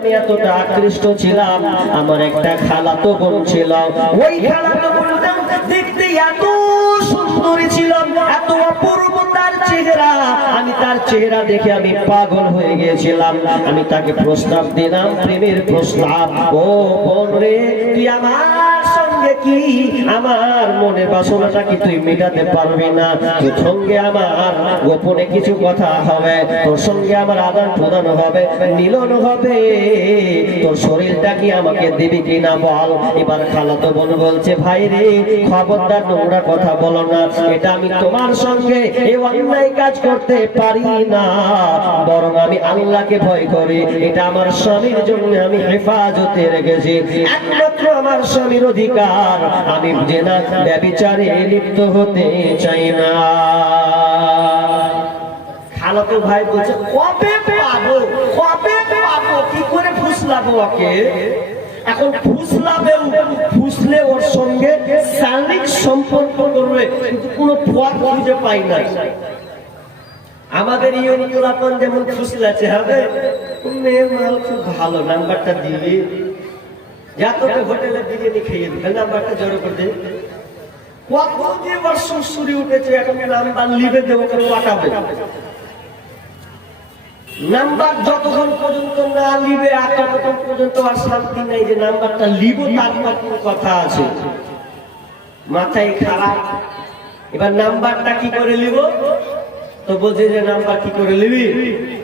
আমি এতটা আকৃষ্ট ছিলাম, আমার একটা খালাতো বোন ছিল। ওই খালাতো বোনটা দেখতে এত সুন্দরী ছিল, এত অপূর্ব তার চেহারা। আমি তার চেহারা দেখে আমি পাগল হয়ে গিয়েছিলাম। আমি তাকে প্রস্তাব দিলাম, প্রেমের প্রস্তাব। ও বোন রে, তুই আমার কি? আমার মনের বাসনাটা কি তুই মেটাতে পারবি না? তোর সঙ্গে আমার গোপনে কিছু কথা হবে। তোর সঙ্গে আমার আদান প্রদান হবে, মিলন হবে। তোর শরীরটা কি আমাকে দিবি কিনা বল? এবার খালাতো বোন বলছে, ভাই রে, খবরদার নোংরা কথা বলো না। এটা আমি তোমার সঙ্গে এই অন্যায় কাজ করতে পারি না। বরং আমি আল্লাহকে ভয় করি। এটা আমার স্বামীর জন্য আমি হেফাজতে রেখেছি। একমাত্র আমার স্বামীর অধিকার। আমি জেনা ব্যবিচারে লিপ্ত হতে চাই না। খালাতো ভাই বলছে, কবে পাবো? কবে পাবো? কি করে ফুসলাবো ওকে? এখন ফুসলাবেও, ফুসলে ওর সঙ্গে শারীরিক সম্পর্ক করবে, কিন্তু কোনো পথ খুঁজে পাই না আমাদের গোলাপন যেমন ফুসলাছে হবে মেয়ে মাল খুব ভালো নাম্বারটা দিবি? যা তোকে হোটেলে বিরিয়ানি খেয়ে জড়ো করে নাম্বার যতক্ষণ পর্যন্ত না পর্যন্ত আর শান্তি নেই যে নাম্বারটা কোনো কথা আছে। মাথায় খারাপ। এবার নাম্বারটা কি করে লিব তো বলছে যে, নাম্বার কি করে নিবি?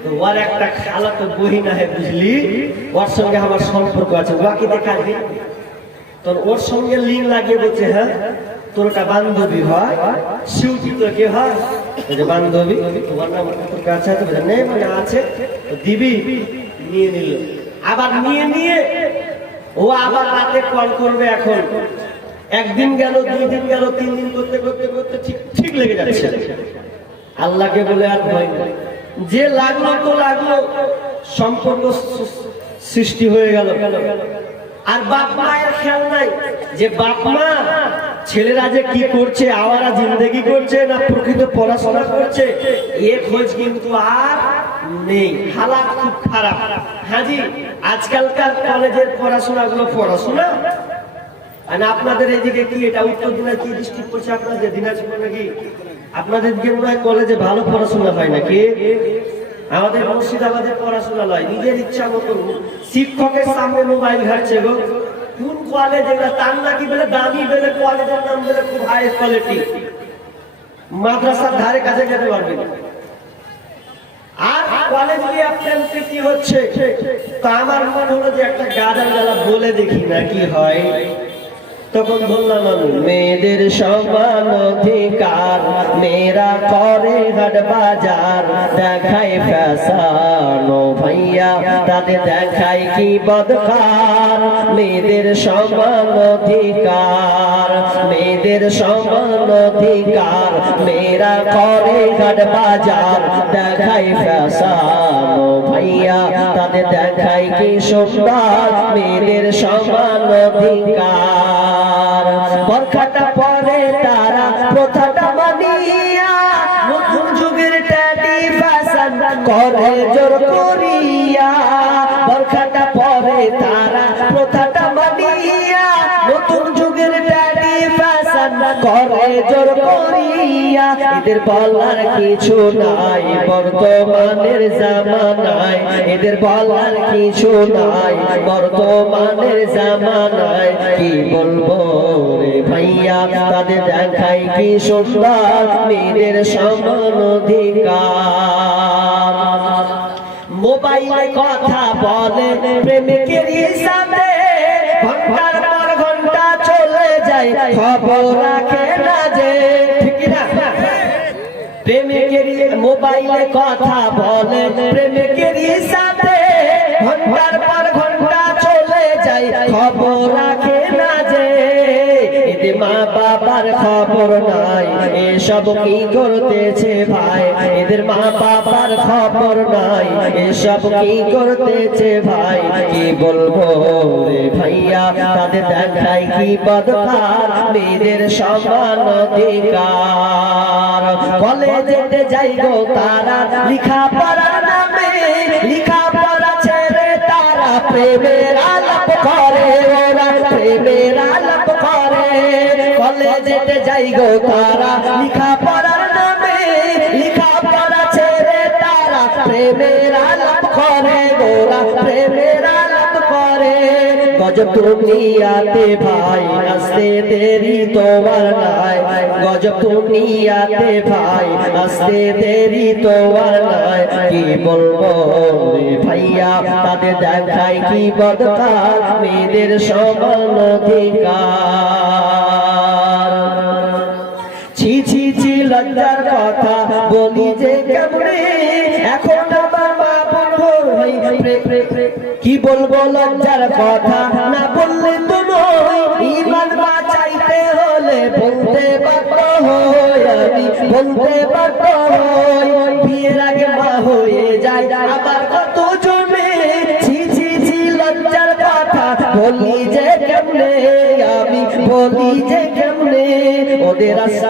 তো ওর একটা খালা তো বহি না হে, বুঝলি? ওর সঙ্গে আমার সম্পর্ক আছে বাকি দেখাবি তোর ওর সঙ্গে লিঙ্ক লাগিয়ে বলছে হ্যাঁ তোর একটা বান্ধবী হয় শিউটি তোর কে হয়? যে, বান্ধবী, তোমার নাম তোর কাছে আছে? নেই মানে আছে। দিবি, নিয়ে নিল। আবার নিয়ে নিয়ে ও আবার রাতে কল করবে এখন। একদিন গেল, দুই দিন গেল, তিন দিন করতে করতে করতে ঠিক ঠিক লেগে যাচ্ছে। আল্লাহকে বলে আর ভয় নেই। যে লাগল তো লাগল সম্পর্ক সৃষ্টি হয়ে গেল। আর বাপ মায়ের খেয়াল নাই যে বাপ মা ছেলেরা যে কি করছে, আওয়ারা জিন্দগি করছে না প্রকৃত পড়াশোনা করছে, এ খোঁজ কিন্তু আর নেই। হালাত খুব খারাপ। হাজি, আজকালকার কলেজের পড়াশোনাগুলো পড়াশোনা আপনাদের কি এটা উত্তর করছে আপনাদের? দিনাজপুর নাকি? আপনাদের দিকে মনে হয় কলেজে ভালো পড়াশোনা হয় নাকি? আমাদের পড়াশোনা নয়, নিজের ইচ্ছা মতো। শিক্ষকের সামনে মোবাইল ঘাটছে গো। কোন কলেজ এটা তার নাকি দামি কলেজের নাম বলে খুব হাই কোয়ালিটি মাদ্রাসার ধারে কাছে যেতে পারবে আর কলেজ নিয়ে প্রেম প্রীতি হচ্ছে, তো আমার মনে হলো যে একটা গাদার বেলা বলে দেখি না কি হয়। তখন বললাম আমি, মেয়েদের সমান অধিকার, মেয়েরা করে হাট বাজার, দেখায় ফ্যাশন ভাইয়া, তাদের দেখায় কি বদকার, মেয়েদের সমান অধিকার, মেয়েদের সমান অধিকার, মেয়েরা করে হাট বাজার, দেখায় ফ্যাশন ভাইয়া, তাদের দেখায় কি সুন্দর, মেয়েদের সমান অধিকার। করিয়া এদের বলার কিছু নাই, বর্তমানের জামানায়। এদের বলার কিছু নাই, বর্তমানের জামানায়। কি বলব রে ভাইয়া, তাদের দেখাই কি সুন্দর মেয়েদের সমান অধিকার। মোবাইলে কথা বলে, প্রেমিকের সাথে ঘণ্টার পর ঘণ্টা চলে যায়। খবর রাখে মোবাইলে কথা বলে। প্রেমিকের সাথে ঘণ্টার পর ঘণ্টা চলে যায়। খবর রাখে না যে মা বাবার খবর নাই এসব কি করতেছে ভাই। এদের মা বাবার খবর নাই। এসব কি করতেছে ভাই। কি বলব রে ভাইয়া, তাদের দেখাই কি বদকার? মেয়েদের সমান অধিকার। কলেজেতে যাই গো তারা লিখা পড়ার নামে। লিখা পড়া ছেড়ে তারা প্রেমের আলাপ করে। ওরা প্রেমের আলাপ করে। কলেজেতে যাই গো তারা লিখা পড়ার গজব দুনিয়াতে ভাই আসতে দেরি তোমার নাই। গজ দুনিয়াতে ভাই আসতে দেরি তোমার নাই। কি বলব ভাইয়া, তাদের দেখায় কি বদকার মেয়েদের সমান অধিকার। লজ্জার কথা না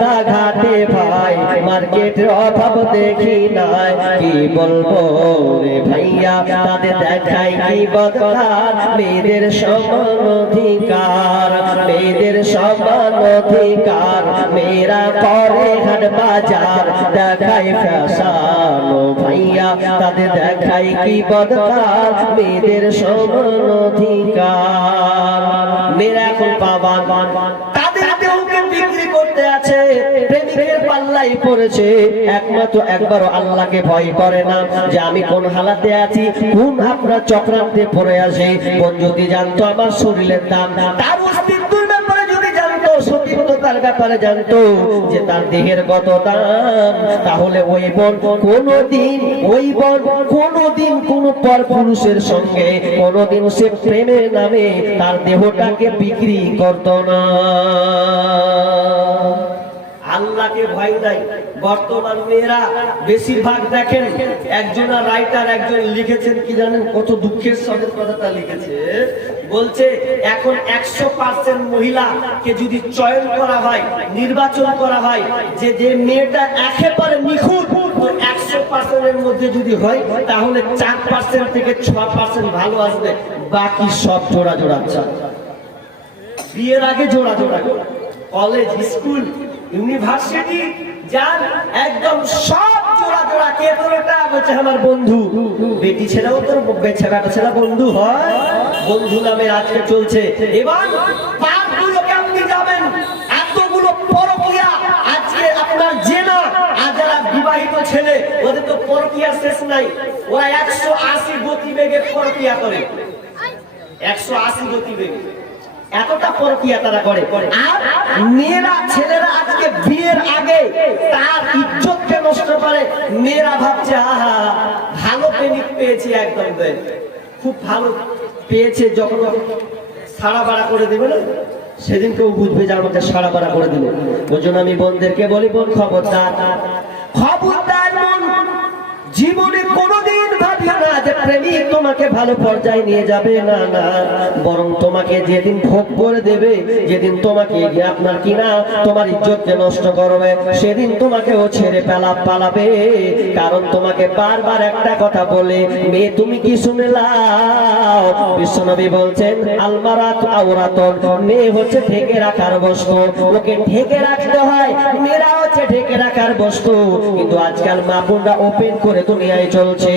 রাস্তা ঘাটে ভাই মার্কেটের অভাব দেখি নাই। কি বলব রে ভাইয়া, তাদের দেখাই কি বদকার? মেয়েদের সমান অধিকার, মেয়েদের সমান অধিকার। মেয়েরা করে হাট বাজার দেখাই ফ্যাশন ভাইয়া, তাদের দেখাই কি বদকার? মেয়েদের সমান অধিকার। মেয়েরা এখন পাবান পাল্লাই পড়েছে একমাত্র একবারও আল্লাহকে ভয় করে না যে আমি কোন হালাতে আছি, কোন আপনার চক্রান্তে পড়ে আছে। কোন যদি জানতো আমার শরীরের দাম যে তার দাম, তাহলে ওই ওই পর পুরুষের সঙ্গে, কোনদিন সে নামে তার দেহটাকে বিক্রি করত না। বর্তমান মেয়েরা বেশিরভাগ দেখেন একজন রাইটার একজন লিখেছেন, কি জানেন? কত দুঃখের সাথে কথাটা লিখেছে। বলছে, এখন একশো পার্সেন্ট মহিলাকে যদি চয়ন করা হয়, নির্বাচন করা হয়, যে যে মেয়েটা একেবারে নিখুঁত একশো পার্সেন্টের মধ্যে যদি হয়, তাহলে চার পার্সেন্ট থেকে ছ পার্সেন্ট ভালো আসবে। বাকি সব জোড়া জোড়া চাল বিয়ের আগে জোড়া জোড়া। কলেজ, স্কুল, ইউনিভার্সিটি যান একদম সব জোড়া জোড়া কে তোর বলছে, আমার বন্ধু। বেটি ছেলেও তোর ছেলেটা ছেলে বন্ধু হয়। বন্ধু নামে আজকে চলছে। এবার পার্কগুলো কেমনি যাবেন? এতগুলো পরকিয়া আজকে আপনার জেনা। আর যারা বিবাহিত ছেলে, ওদের তো পরকিয়া শেষ নাই। ওরা একশো আশি গতি বেগে পরকিয়া করে। একশো আশি গতি বেগে এতটা পরকিয়া তারা করে। আর মেয়েরা, ছেলেরা আজকে বিয়ের আগে তার ইজ্জতকে নষ্ট করে। মেয়েরা ভাবছে, আহা, ভালো প্রেমিক পেয়েছি একদম খুব ভালো পেয়েছে যখন সারা বাড়া করে দেবে না? সেদিন কেউ বুঝবে যে আমাকে সারা বাড়া করে দিল। ওই জন্য আমি বোনদেরকে বলি, বোন, খবরদার। খবরদার বোন জীবনে কোনোদিন সেদিন তোমাকে ও ছেড়ে পেলা পালাবে। কারণ তোমাকে বারবার একটা কথা বলে, মেয়ে, তুমি কি শুনে বিশ্বনবী বলছেন, আলমারাত আওরাতন। মেয়ে হচ্ছে ঢেকে রাখার বস্তু। ওকে ঢেকে রাখতে হয় মেয়েরা হচ্ছে ঢেকে রাখার বস্তু। কিন্তু আজকাল মা বোনরা ওপেন করে দুনিয়ায় চলছে,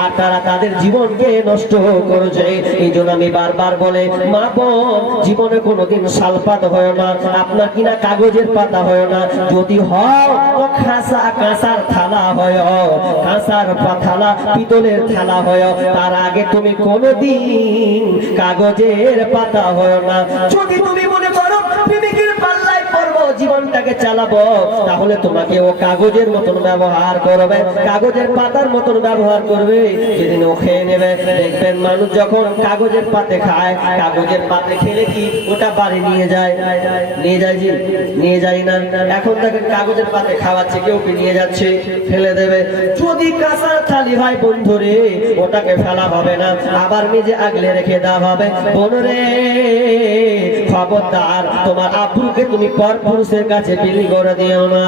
আর তারা তাদের জীবনকে নষ্ট করেছে। এই জন্য আমি বারবার বলে, মা বোন, জীবনে কোনোদিন সালপাত হয় না, আপনার কিনা কাগজের পাতা হয় না। যদি হয় খাসা কাঁসার থালা হয়। কাঁসার থালা, পিতলের থালা হয়। তার আগে তুমি কোনোদিন কাগজের পাতা হয় না। যদি তুমি জীবনটাকে চালাবো, তাহলে তোমাকে ও কাগজের মতন ব্যবহার করবে, কাগজের পাতার মতন ব্যবহার করবে। যেদিন ও খেয়ে নেবে। দেখবেন মানুষ যখন কাগজের পাতে খায়, কাগজের পাতে খেলে কি ওটা বাড়ি নিয়ে যায়? নিয়ে যায় জি, নিয়ে যায় না। এখন তাকে কাগজের পাতে খাওয়াচ্ছে, কেউ কি নিয়ে যাচ্ছে? ফেলে দেবে। যদি কাঁসার থালি হয় বন্ধুরে, ওটাকে ফেলা হবে না। আবার নিজে আগলে রেখে দেওয়া হবে। বনরে, খবরদার, তোমার আব্রুকে তুমি পর পুরুষের কাছে বিলি করে দিও না।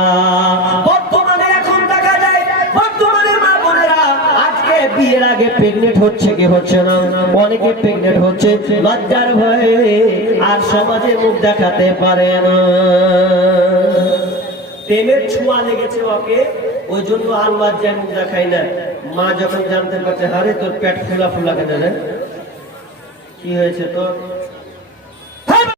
বর্তমানে এখন দেখা যায় বর্তমানে মা বোনেরা আজকে বিয়ের আগে প্রেগনেন্ট হচ্ছে কি হচ্ছে না? অনেকে প্রেগনেন্ট হচ্ছে, লজ্জার ভয়ে আর সমাজে মুখ দেখাতে পারে না। প্রেমের ছোঁয়া লেগেছে ওকে, ওই জন্য আর লজ্জায় মুখ দেখাই না। মা যখন জানতে পারছে, আরে তোর পেট ফুলা ফুলা কেন কি হয়েছে তো